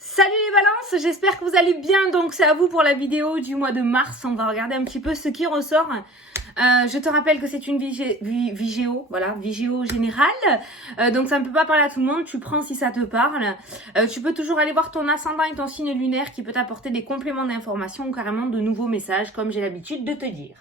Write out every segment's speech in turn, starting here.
Salut les balances, j'espère que vous allez bien. Donc c'est à vous pour la vidéo du mois de mars. On va regarder un petit peu ce qui ressort. Je te rappelle que c'est une vigéo, voilà, vigéo générale. Donc ça ne peut pas parler à tout le monde, tu prends si ça te parle. Tu peux toujours aller voir ton ascendant et ton signe lunaire qui peut t'apporter des compléments d'information ou carrément de nouveaux messages comme j'ai l'habitude de te dire.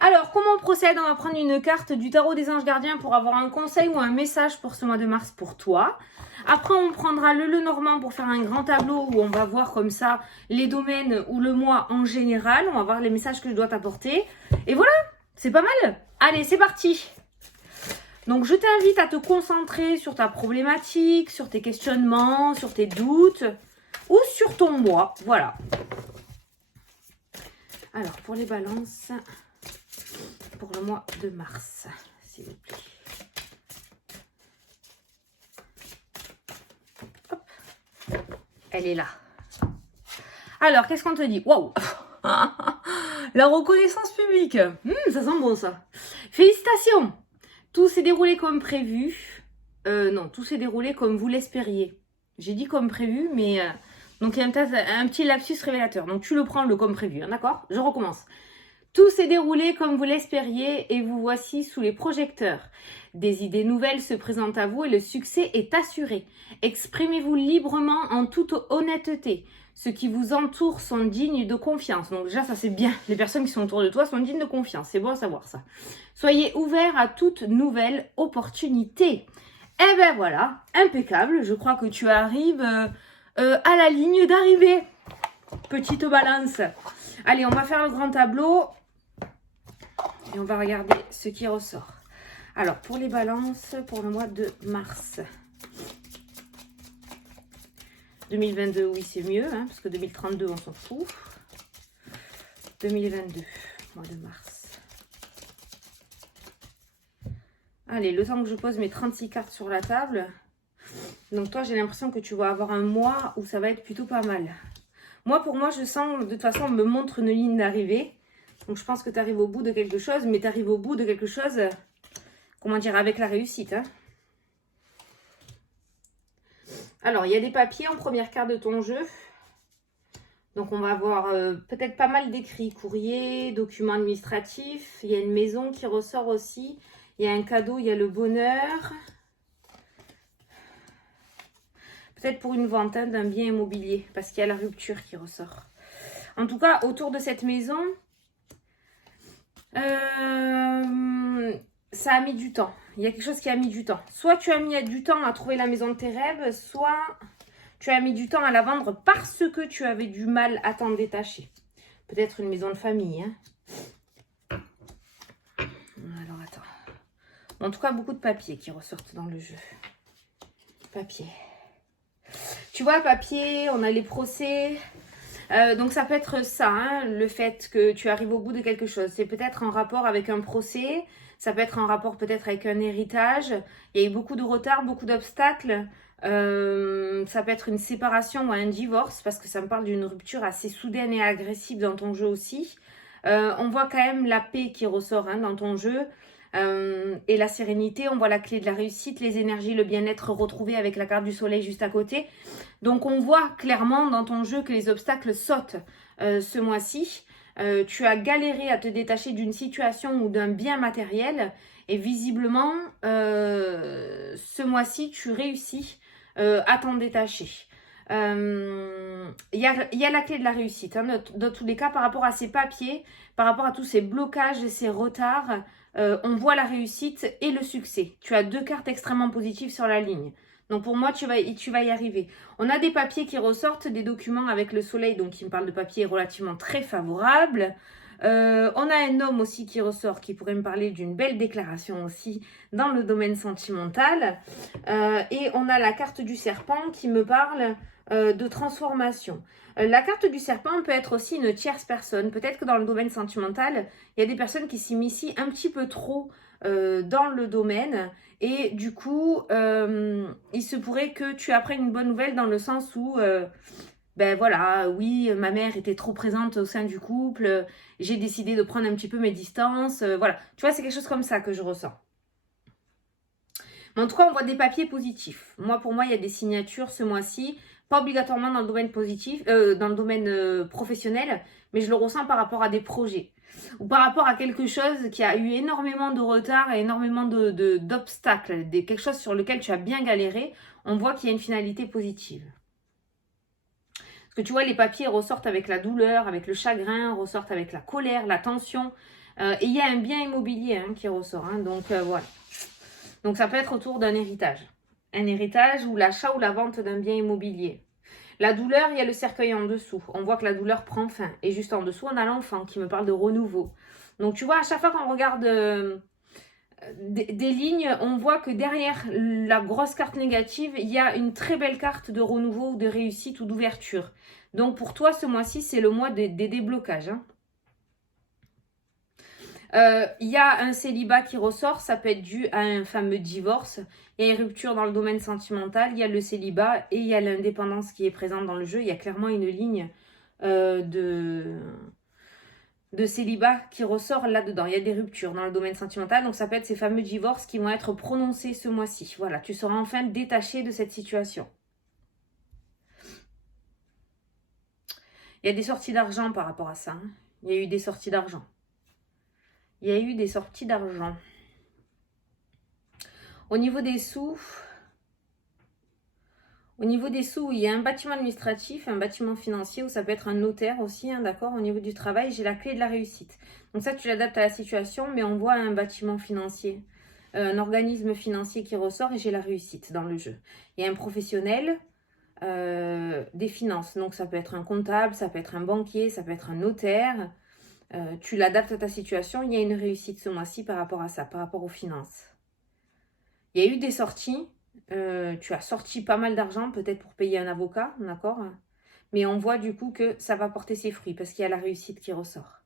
Alors, comment on procède? On va prendre une carte du tarot des anges gardiens pour avoir un conseil ou un message pour ce mois de mars pour toi. Après, on prendra le Lenormand pour faire un grand tableau où on va voir comme ça les domaines ou le mois en général. On va voir les messages que je dois t'apporter. Et voilà, c'est pas mal. Allez, c'est parti. Donc, je t'invite à te concentrer sur ta problématique, sur tes questionnements, sur tes doutes ou sur ton mois. Voilà. Alors, pour les balances... pour le mois de mars, s'il vous plaît. Hop. Elle est là. Alors, qu'est-ce qu'on te dit? Waouh. La reconnaissance publique. Ça sent bon, ça. Félicitations. Tout s'est déroulé comme prévu. Non, tout s'est déroulé comme vous l'espériez. J'ai dit comme prévu, mais... donc, il y a un petit lapsus révélateur. Donc, tu le prends le comme prévu, hein, d'accord? Je recommence. Tout s'est déroulé comme vous l'espériez et vous voici sous les projecteurs. Des idées nouvelles se présentent à vous et le succès est assuré. Exprimez-vous librement en toute honnêteté. Ceux qui vous entourent sont dignes de confiance. Donc déjà, ça c'est bien. Les personnes qui sont autour de toi sont dignes de confiance. C'est bon à savoir ça. Soyez ouverts à toute nouvelle opportunité. Eh ben voilà, impeccable. Je crois que tu arrives à la ligne d'arrivée. Petite balance. Allez, on va faire le grand tableau. Et on va regarder ce qui ressort. Alors, pour les balances, pour le mois de mars. 2022, oui, c'est mieux, hein, parce que 2032, on s'en fout. 2022, mois de mars. Allez, le temps que je pose mes 36 cartes sur la table. Donc, toi, j'ai l'impression que tu vas avoir un mois où ça va être plutôt pas mal. Moi, pour moi, je sens, de toute façon, on me montre une ligne d'arrivée. Donc, je pense que tu arrives au bout de quelque chose, mais tu arrives au bout de quelque chose, comment dire, avec la réussite. Hein. Alors, il y a des papiers en première carte de ton jeu. Donc, on va avoir peut-être pas mal d'écrits, courrier, documents administratifs. Il y a une maison qui ressort aussi. Il y a un cadeau, il y a le bonheur. Peut-être pour une vente hein, d'un bien immobilier, parce qu'il y a la rupture qui ressort. En tout cas, autour de cette maison... ça a mis du temps. Il y a quelque chose qui a mis du temps. Soit tu as mis du temps à trouver la maison de tes rêves, soit tu as mis du temps à la vendre parce que tu avais du mal à t'en détacher. Peut-être une maison de famille. Hein. Alors, attends. En tout cas, beaucoup de papiers qui ressortent dans le jeu. Papier. Tu vois, papier, on a les procès... donc ça peut être ça, hein, le fait que tu arrives au bout de quelque chose. C'est peut-être en rapport avec un procès, ça peut être en rapport peut-être avec un héritage. Il y a eu beaucoup de retard, beaucoup d'obstacles. Ça peut être une séparation ou un divorce parce que ça me parle d'une rupture assez soudaine et agressive dans ton jeu aussi. On voit quand même la paix qui ressort hein, dans ton jeu. Et la sérénité, on voit la clé de la réussite, les énergies, le bien-être retrouvé avec la carte du soleil juste à côté. Donc on voit clairement dans ton jeu que les obstacles sautent ce mois-ci. Tu as galéré à te détacher d'une situation ou d'un bien matériel et visiblement ce mois-ci tu réussis à t'en détacher. Il y a la clé de la réussite hein, dans tous les cas par rapport à ces papiers, par rapport à tous ces blocages et ces retards. On voit la réussite et le succès. Tu as deux cartes extrêmement positives sur la ligne. Donc pour moi, tu vas y arriver. On a des papiers qui ressortent, des documents avec le soleil, donc qui me parlent de papiers relativement très favorables. On a un homme aussi qui ressort, qui pourrait me parler d'une belle déclaration aussi dans le domaine sentimental. Et on a la carte du serpent qui me parle de transformation. La carte du serpent peut être aussi une tierce personne. Peut-être que dans le domaine sentimental, il y a des personnes qui s'immiscient un petit peu trop dans le domaine. Et du coup, il se pourrait que tu apprennes une bonne nouvelle dans le sens où... ben voilà, oui, ma mère était trop présente au sein du couple, j'ai décidé de prendre un petit peu mes distances, voilà. Tu vois, c'est quelque chose comme ça que je ressens. Mais en tout cas, on voit des papiers positifs. Moi, pour moi, il y a des signatures ce mois-ci. Pas obligatoirement dans le domaine positif, dans le domaine professionnel, mais je le ressens par rapport à des projets. Ou par rapport à quelque chose qui a eu énormément de retard et énormément d'obstacles, quelque chose sur lequel tu as bien galéré, on voit qu'il y a une finalité positive. Parce que tu vois, les papiers ressortent avec la douleur, avec le chagrin, ressortent avec la colère, la tension. Et il y a un bien immobilier qui ressort. Donc voilà. Donc ça peut être autour d'un héritage. Un héritage ou l'achat ou la vente d'un bien immobilier. La douleur, il y a le cercueil en dessous. On voit que la douleur prend fin. Et juste en dessous, on a l'enfant qui me parle de renouveau. Donc tu vois, à chaque fois qu'on regarde des lignes, on voit que derrière la grosse carte négative, il y a une très belle carte de renouveau ou de réussite ou d'ouverture. Donc pour toi, ce mois-ci, c'est le mois des déblocages. Il y a un célibat qui ressort, ça peut être dû à un fameux divorce. Il y a une rupture dans le domaine sentimental, il y a le célibat et il y a l'indépendance qui est présente dans le jeu. Il y a clairement une ligne de célibat qui ressort là-dedans. Il y a des ruptures dans le domaine sentimental, donc ça peut être ces fameux divorces qui vont être prononcés ce mois-ci. Voilà, tu seras enfin détaché de cette situation. Il y a des sorties d'argent par rapport à ça. Il y a eu des sorties d'argent. Il y a eu des sorties d'argent. Au niveau des sous, il y a un bâtiment administratif, un bâtiment financier, ou ça peut être un notaire aussi, d'accord. Au niveau du travail, j'ai la clé de la réussite. Donc ça, tu l'adaptes à la situation, mais on voit un bâtiment financier, un organisme financier qui ressort et j'ai la réussite dans le jeu. Il y a un professionnel des finances, donc ça peut être un comptable, ça peut être un banquier, ça peut être un notaire. Tu l'adaptes à ta situation, il y a une réussite ce mois-ci par rapport à ça, par rapport aux finances. Il y a eu des sorties, tu as sorti pas mal d'argent, peut-être pour payer un avocat, d'accord? Mais on voit du coup que ça va porter ses fruits parce qu'il y a la réussite qui ressort.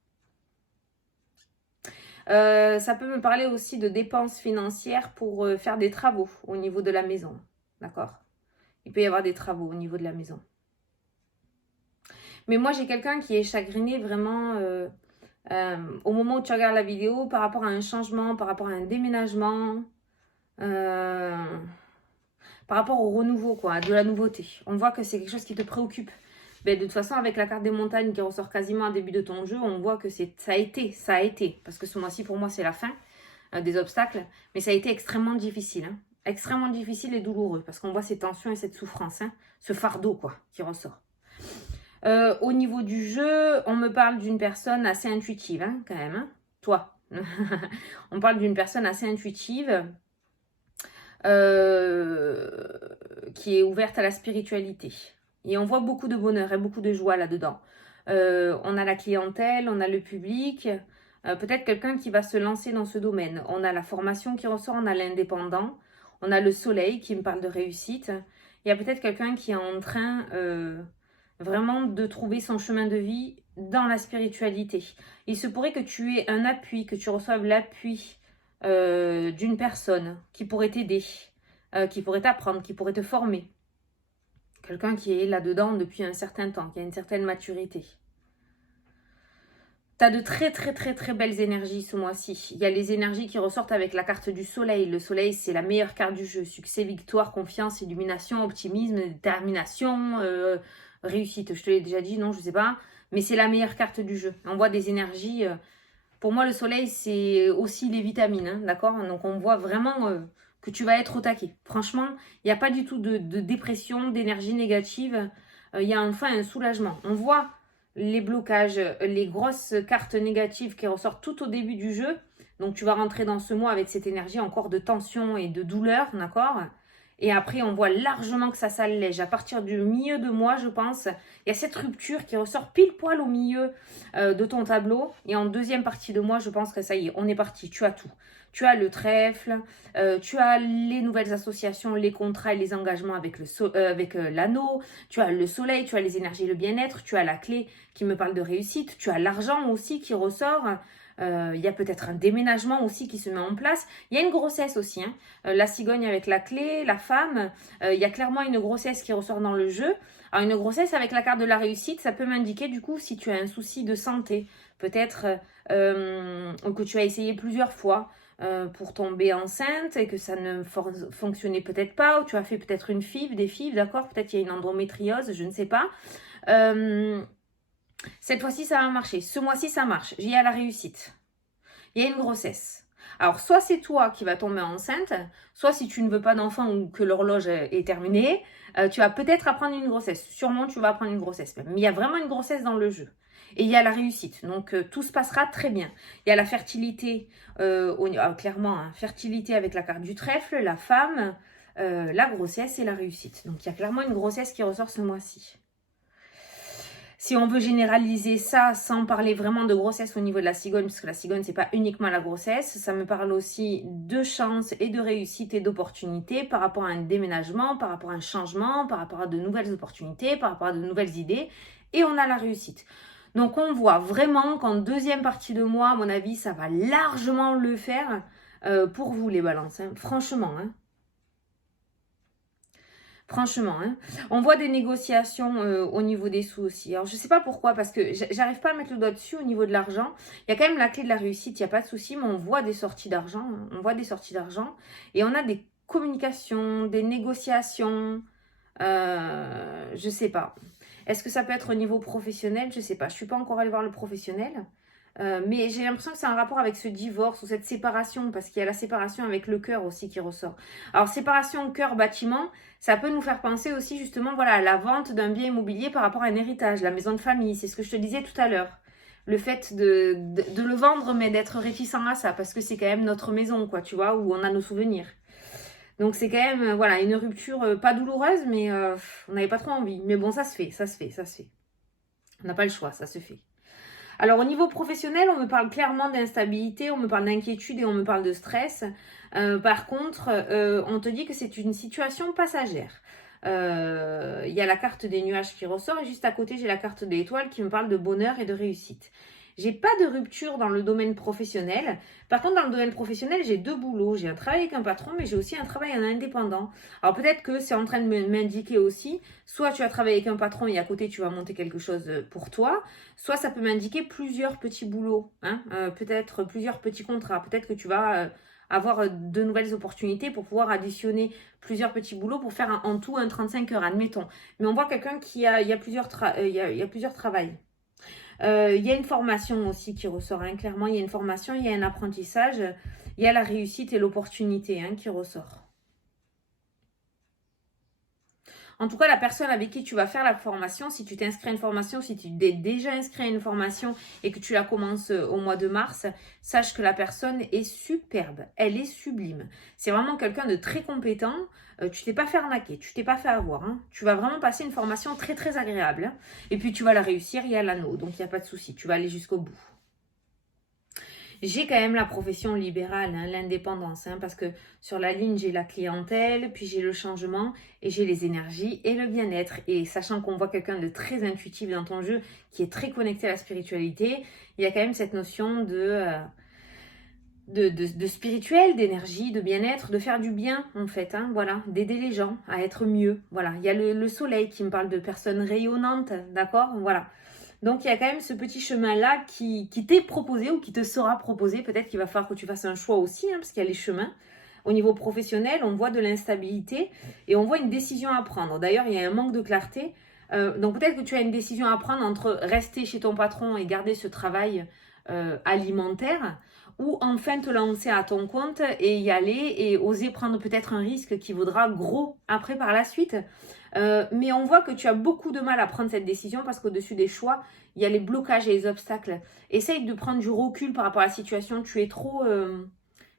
Ça peut me parler aussi de dépenses financières pour faire des travaux au niveau de la maison, d'accord? Il peut y avoir des travaux au niveau de la maison. Mais moi, j'ai quelqu'un qui est chagriné vraiment au moment où tu regardes la vidéo par rapport à un changement, par rapport à un déménagement, par rapport au renouveau, quoi, de la nouveauté. On voit que c'est quelque chose qui te préoccupe. Mais de toute façon, avec la carte des montagnes qui ressort quasiment au début de ton jeu, on voit que ça a été, parce que ce mois-ci, pour moi, c'est la fin des obstacles, mais ça a été extrêmement difficile, extrêmement difficile et douloureux, parce qu'on voit ces tensions et cette souffrance, ce fardeau, quoi, qui ressort. Au niveau du jeu, on me parle d'une personne assez intuitive, quand même. Toi. On parle d'une personne assez intuitive qui est ouverte à la spiritualité. Et on voit beaucoup de bonheur et beaucoup de joie là-dedans. On a la clientèle, on a le public, peut-être quelqu'un qui va se lancer dans ce domaine. On a la formation qui ressort, on a l'indépendant, on a le soleil qui me parle de réussite. Il y a peut-être quelqu'un qui est en train vraiment de trouver son chemin de vie dans la spiritualité. Il se pourrait que tu aies un appui, que tu reçoives l'appui d'une personne qui pourrait t'aider, qui pourrait t'apprendre, qui pourrait te former. Quelqu'un qui est là-dedans depuis un certain temps, qui a une certaine maturité. Tu as de très très très très belles énergies ce mois-ci. Il y a les énergies qui ressortent avec la carte du soleil. Le soleil, c'est la meilleure carte du jeu. Succès, victoire, confiance, illumination, optimisme, détermination, réussite. Je te l'ai déjà dit, non, je sais pas. Mais c'est la meilleure carte du jeu. On voit des énergies. Pour moi, le soleil, c'est aussi les vitamines, d'accord? Donc, on voit vraiment que tu vas être au taquet. Franchement, il n'y a pas du tout de dépression, d'énergie négative. Il y a enfin un soulagement. On voit les blocages, les grosses cartes négatives qui ressortent tout au début du jeu. Donc, tu vas rentrer dans ce mois avec cette énergie encore de tension et de douleur, d'accord? Et après, on voit largement que ça s'allège. À partir du milieu de mois, je pense, il y a cette rupture qui ressort pile poil au milieu de ton tableau. Et en deuxième partie de mois, je pense que ça y est, on est parti. Tu as tout. Tu as le trèfle, tu as les nouvelles associations, les contrats et les engagements avec l'anneau. Tu as le soleil, tu as les énergies et le bien-être. Tu as la clé qui me parle de réussite. Tu as l'argent aussi qui ressort. Il y a peut-être un déménagement aussi qui se met en place. Il y a une grossesse aussi. La cigogne avec la clé, la femme. Il y a clairement une grossesse qui ressort dans le jeu. Alors une grossesse avec la carte de la réussite, ça peut m'indiquer du coup si tu as un souci de santé. Peut-être que tu as essayé plusieurs fois. pour tomber enceinte et que ça ne fonctionnait peut-être pas, ou tu as fait peut-être une FIV, des FIV, d'accord? Peut-être il y a une endométriose, je ne sais pas. Cette fois-ci, ça va marcher. Ce mois-ci, ça marche. Il y a la réussite. Il y a une grossesse. Alors, soit c'est toi qui vas tomber enceinte, soit si tu ne veux pas d'enfant ou que l'horloge est terminée, tu vas peut-être apprendre une grossesse. Sûrement, tu vas apprendre une grossesse. Mais il y a vraiment une grossesse dans le jeu. Et il y a la réussite. Donc, tout se passera très bien. Il y a la fertilité, clairement, hein, fertilité avec la carte du trèfle, la femme, la grossesse et la réussite. Donc, il y a clairement une grossesse qui ressort ce mois-ci. Si on veut généraliser ça sans parler vraiment de grossesse au niveau de la cigogne, parce que la cigogne, c'est pas uniquement la grossesse, ça me parle aussi de chance et de réussite et d'opportunité par rapport à un déménagement, par rapport à un changement, par rapport à de nouvelles opportunités, par rapport à de nouvelles idées. Et on a la réussite. Donc on voit vraiment qu'en deuxième partie de mois, à mon avis, ça va largement le faire pour vous les balances. Hein. Franchement, hein. Franchement, hein. On voit des négociations au niveau des sous aussi. Alors, je ne sais pas pourquoi, parce que j'arrive pas à mettre le doigt dessus au niveau de l'argent. Il y a quand même la clé de la réussite, il n'y a pas de souci, mais on voit des sorties d'argent. Hein. On voit des sorties d'argent. Et on a des communications, des négociations. Je ne sais pas. Est-ce que ça peut être au niveau professionnel? Je ne sais pas. Je ne suis pas encore allée voir le professionnel. Mais j'ai l'impression que c'est un rapport avec ce divorce ou cette séparation, parce qu'il y a la séparation avec le cœur aussi qui ressort. Alors, séparation cœur-bâtiment, ça peut nous faire penser aussi justement voilà, à la vente d'un bien immobilier par rapport à un héritage, la maison de famille. C'est ce que je te disais tout à l'heure. Le fait de le vendre, mais d'être réticent à ça, parce que c'est quand même notre maison, quoi, tu vois, où on a nos souvenirs. Donc, c'est quand même, voilà, une rupture pas douloureuse, mais on n'avait pas trop envie. Mais bon, ça se fait, ça se fait, ça se fait. On n'a pas le choix, ça se fait. Alors, au niveau professionnel, on me parle clairement d'instabilité, on me parle d'inquiétude et on me parle de stress. Par contre, on te dit que c'est une situation passagère. Il y a la carte des nuages qui ressort et juste à côté, j'ai la carte de l'étoile qui me parle de bonheur et de réussite. J'ai pas de rupture dans le domaine professionnel. Par contre, dans le domaine professionnel, j'ai deux boulots. J'ai un travail avec un patron, mais j'ai aussi un travail en indépendant. Alors peut-être que c'est en train de m'indiquer aussi, soit tu as travaillé avec un patron et à côté tu vas monter quelque chose pour toi, soit ça peut m'indiquer plusieurs petits boulots, hein, peut-être plusieurs petits contrats. Peut-être que tu vas avoir de nouvelles opportunités pour pouvoir additionner plusieurs petits boulots pour faire en tout un 35 heures, admettons. Mais on voit quelqu'un qui il y a plusieurs travails. Il y a une formation aussi qui ressort, hein, clairement, il y a une formation, il y a un apprentissage, il y a la réussite et l'opportunité hein, qui ressort. En tout cas, la personne avec qui tu vas faire la formation, si tu t'inscris à une formation, si tu t'es déjà inscrit à une formation et que tu la commences au mois de mars, sache que la personne est superbe, elle est sublime. C'est vraiment quelqu'un de très compétent. Tu t'es pas fait arnaquer, tu t'es pas fait avoir. Hein. Tu vas vraiment passer une formation très très agréable. Hein. Et puis tu vas la réussir, il y a l'anneau, donc il n'y a pas de souci, tu vas aller jusqu'au bout. J'ai quand même la profession libérale, hein, l'indépendance, hein, parce que sur la ligne, j'ai la clientèle, puis j'ai le changement, et j'ai les énergies et le bien-être. Et sachant qu'on voit quelqu'un de très intuitif dans ton jeu, qui est très connecté à la spiritualité, il y a quand même cette notion de spirituel, d'énergie, de bien-être, de faire du bien, en fait, hein, voilà, d'aider les gens à être mieux. Voilà, il y a le soleil qui me parle de personnes rayonnantes, d'accord, voilà. Donc, il y a quand même ce petit chemin-là qui t'est proposé ou qui te sera proposé. Peut-être qu'il va falloir que tu fasses un choix aussi, hein, parce qu'il y a les chemins. Au niveau professionnel, on voit de l'instabilité et on voit une décision à prendre. D'ailleurs, il y a un manque de clarté. Donc, peut-être que tu as une décision à prendre entre rester chez ton patron et garder ce travail alimentaire ou enfin te lancer à ton compte et y aller et oser prendre peut-être un risque qui vaudra gros après par la suite. Mais on voit que tu as beaucoup de mal à prendre cette décision parce qu'au-dessus des choix, il y a les blocages et les obstacles. Essaye de prendre du recul par rapport à la situation. Tu es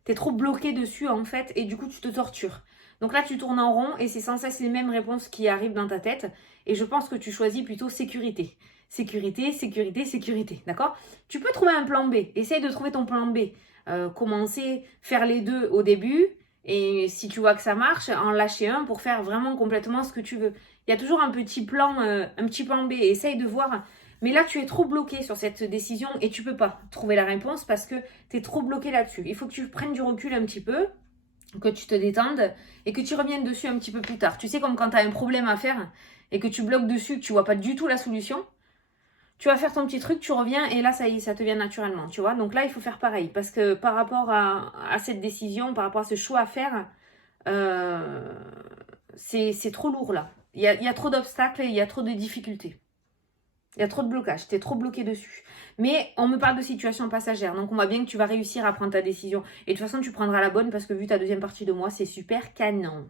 t'es trop bloqué dessus en fait et du coup tu te tortures. Donc là tu tournes en rond et c'est sans cesse les mêmes réponses qui arrivent dans ta tête et je pense que tu choisis plutôt sécurité. Sécurité, sécurité, sécurité, d'accord? Tu peux trouver un plan B. Essaye de trouver ton plan B. Commencer, faire les deux au début. Et si tu vois que ça marche, en lâcher un pour faire vraiment complètement ce que tu veux. Il y a toujours un petit plan B. Essaye de voir. Mais là, tu es trop bloqué sur cette décision et tu peux pas trouver la réponse parce que tu es trop bloqué là-dessus. Il faut que tu prennes du recul un petit peu, que tu te détendes et que tu reviennes dessus un petit peu plus tard. Tu sais, comme quand tu as un problème à faire et que tu bloques dessus, que tu vois pas du tout la solution. tu vas faire ton petit truc, tu reviens et là, ça y est, ça te vient naturellement, tu vois. Donc là, il faut faire pareil parce que par rapport à cette décision, par rapport à ce choix à faire, c'est trop lourd là. Il y a trop d'obstacles, il y a trop de difficultés. Il y a trop de blocages, tu es trop bloqué dessus. Mais on me parle de situation passagère, donc on voit bien que tu vas réussir à prendre ta décision. Et de toute façon, tu prendras la bonne parce que vu ta deuxième partie de mois, c'est super canon.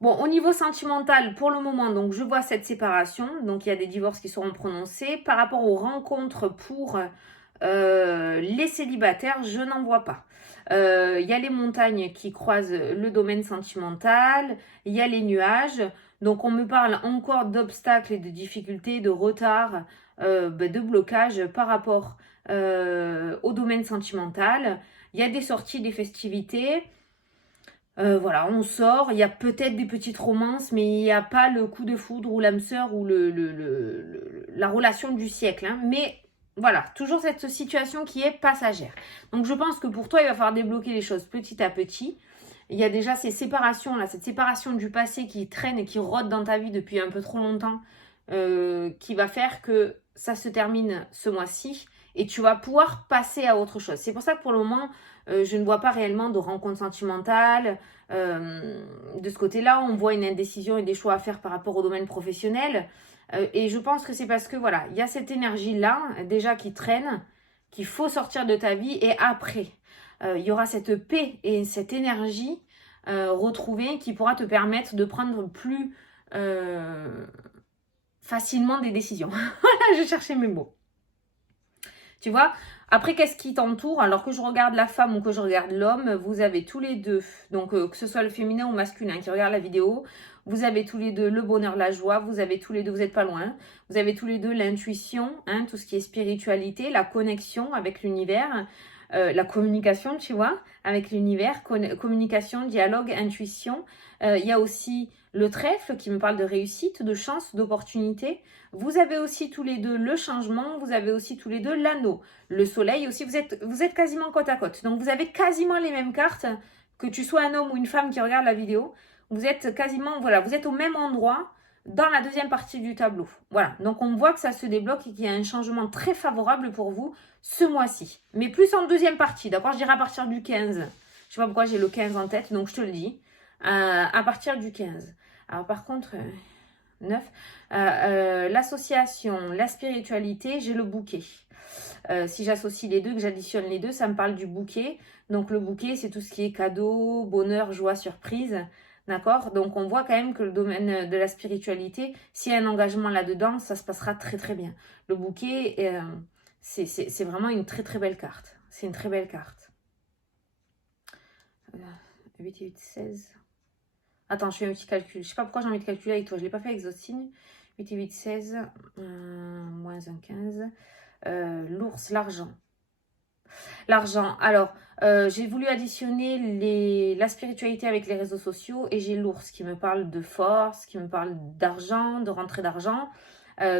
Bon, au niveau sentimental, pour le moment, donc je vois cette séparation. Donc il y a des divorces qui seront prononcés. Par rapport aux rencontres pour les célibataires, je n'en vois pas. Il y a les montagnes qui croisent le domaine sentimental. Il y a les nuages. Donc on me parle encore d'obstacles et de difficultés, de retard, de blocage par rapport au domaine sentimental. Il y a des sorties, des festivités. Voilà, on sort, il y a peut-être des petites romances, mais il n'y a pas le coup de foudre ou l'âme sœur ou la relation du siècle. Hein. Mais voilà, toujours cette situation qui est passagère. Donc je pense que pour toi, il va falloir débloquer les choses petit à petit. Il y a déjà ces séparations là, cette séparation du passé qui traîne et qui rôde dans ta vie depuis un peu trop longtemps, qui va faire que ça se termine ce mois-ci et tu vas pouvoir passer à autre chose. C'est pour ça que pour le moment, je ne vois pas réellement de rencontre sentimentale. De ce côté-là, on voit une indécision et des choix à faire par rapport au domaine professionnel. Et je pense que c'est parce que voilà, il y a cette énergie-là déjà qui traîne, qu'il faut sortir de ta vie et après, il y aura cette paix et cette énergie retrouvée qui pourra te permettre de prendre plus facilement des décisions. Voilà, je cherchais mes mots. Tu vois, après, qu'est-ce qui t'entoure? Alors que je regarde la femme ou que je regarde l'homme, vous avez tous les deux, donc que ce soit le féminin ou masculin qui regarde la vidéo, vous avez tous les deux le bonheur, la joie, vous avez tous les deux, vous n'êtes pas loin, vous avez tous les deux l'intuition, hein, tout ce qui est spiritualité, la connexion avec l'univers, la communication, tu vois, avec l'univers, communication, dialogue, intuition. Il y a aussi le trèfle qui me parle de réussite, de chance, d'opportunité. Vous avez aussi tous les deux le changement, vous avez aussi tous les deux l'anneau. Le soleil aussi, vous êtes quasiment côte à côte. Donc vous avez quasiment les mêmes cartes, que tu sois un homme ou une femme qui regarde la vidéo. Vous êtes quasiment, voilà, vous êtes au même endroit dans la deuxième partie du tableau. Voilà, donc on voit que ça se débloque et qu'il y a un changement très favorable pour vous ce mois-ci. Mais plus en deuxième partie, d'accord? Je dirais à partir du 15. Je sais pas pourquoi j'ai le 15 en tête, donc je te le dis. À partir du 15. Alors par contre... 9. L'association, la spiritualité, j'ai le bouquet. Si j'associe les deux, que j'additionne les deux, ça me parle du bouquet. Donc le bouquet, c'est tout ce qui est cadeau, bonheur, joie, surprise. D'accord? Donc on voit quand même que le domaine de la spiritualité, s'il y a un engagement là-dedans, ça se passera très très bien. Le bouquet, c'est vraiment une très très belle carte. C'est une très belle carte. 8 et 8, 16. Attends, je fais un petit calcul. Je sais pas pourquoi j'ai envie de calculer avec toi. Je ne l'ai pas fait avec d'autres signes. 8 et 8, 16. Moins 1, 15. L'ours, l'argent. L'argent. Alors, j'ai voulu additionner la spiritualité avec les réseaux sociaux et j'ai l'ours qui me parle de force, qui me parle d'argent, de rentrée d'argent,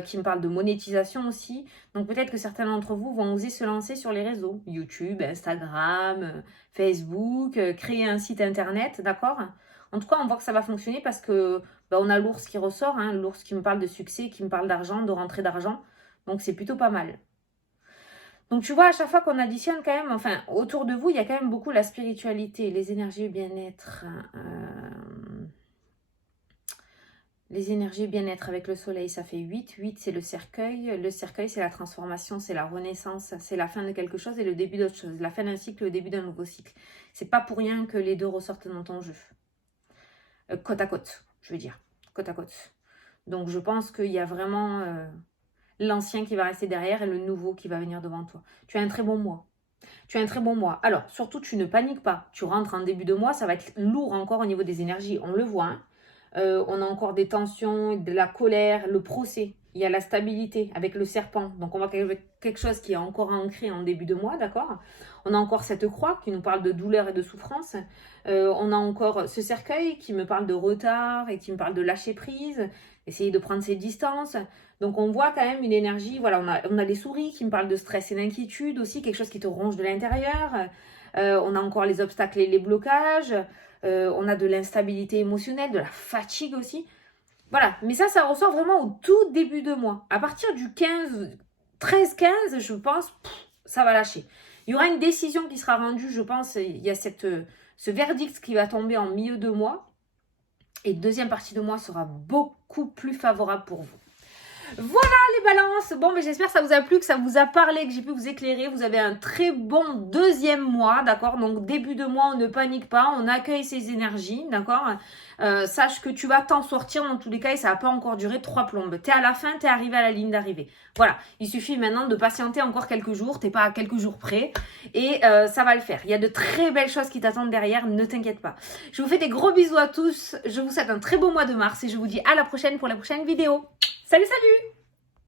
qui me parle de monétisation aussi. Donc peut-être que certains d'entre vous vont oser se lancer sur les réseaux. YouTube, Instagram, Facebook, créer un site internet, d'accord? En tout cas, on voit que ça va fonctionner parce que on a l'ours qui ressort, hein, l'ours qui me parle de succès, qui me parle d'argent, de rentrée d'argent. Donc c'est plutôt pas mal. Donc tu vois, à chaque fois qu'on additionne quand même, enfin, autour de vous, il y a quand même beaucoup la spiritualité, les énergies bien-être. Les énergies bien-être avec le soleil, ça fait 8. 8, c'est le cercueil. Le cercueil, c'est la transformation, c'est la renaissance, c'est la fin de quelque chose et le début d'autre chose. La fin d'un cycle, le début d'un nouveau cycle. C'est pas pour rien que les deux ressortent dans ton jeu. Côte à côte, je veux dire. Côte à côte. Donc je pense qu'il y a vraiment l'ancien qui va rester derrière et le nouveau qui va venir devant toi. Tu as un très bon mois. Tu as un très bon mois. Alors, surtout, tu ne paniques pas. Tu rentres en début de mois, ça va être lourd encore au niveau des énergies. On le voit, hein. On a encore des tensions, de la colère, le procès. Il y a la stabilité avec le serpent. Donc, on voit quelque chose qui est encore ancré en début de mois, d'accord? On a encore cette croix qui nous parle de douleur et de souffrance. On a encore ce cercueil qui me parle de retard et qui me parle de lâcher prise, essayer de prendre ses distances. Donc, on voit quand même une énergie. Voilà, on a des souris qui me parlent de stress et d'inquiétude aussi, quelque chose qui te ronge de l'intérieur. On a encore les obstacles et les blocages. On a de l'instabilité émotionnelle, de la fatigue aussi. Voilà, mais ça ressort vraiment au tout début de mois. À partir du 15, 13-15, je pense, ça va lâcher. Il y aura une décision qui sera rendue, je pense, il y a ce verdict qui va tomber en milieu de mois. Et deuxième partie de mois sera beaucoup plus favorable pour vous. Voilà les balances. Bon, mais j'espère que ça vous a plu, que ça vous a parlé, que j'ai pu vous éclairer. Vous avez un très bon deuxième mois, d'accord? Donc, début de mois, on ne panique pas, on accueille ses énergies, d'accord? Sache que tu vas t'en sortir dans tous les cas et ça va pas encore durer 3 plombes. T'es à la fin, t'es arrivé à la ligne d'arrivée. Voilà, il suffit maintenant de patienter encore quelques jours, t'es pas à quelques jours près et ça va le faire. Il y a de très belles choses qui t'attendent derrière, ne t'inquiète pas. Je vous fais des gros bisous à tous, je vous souhaite un très beau mois de mars et je vous dis à la prochaine pour la prochaine vidéo. Salut, salut!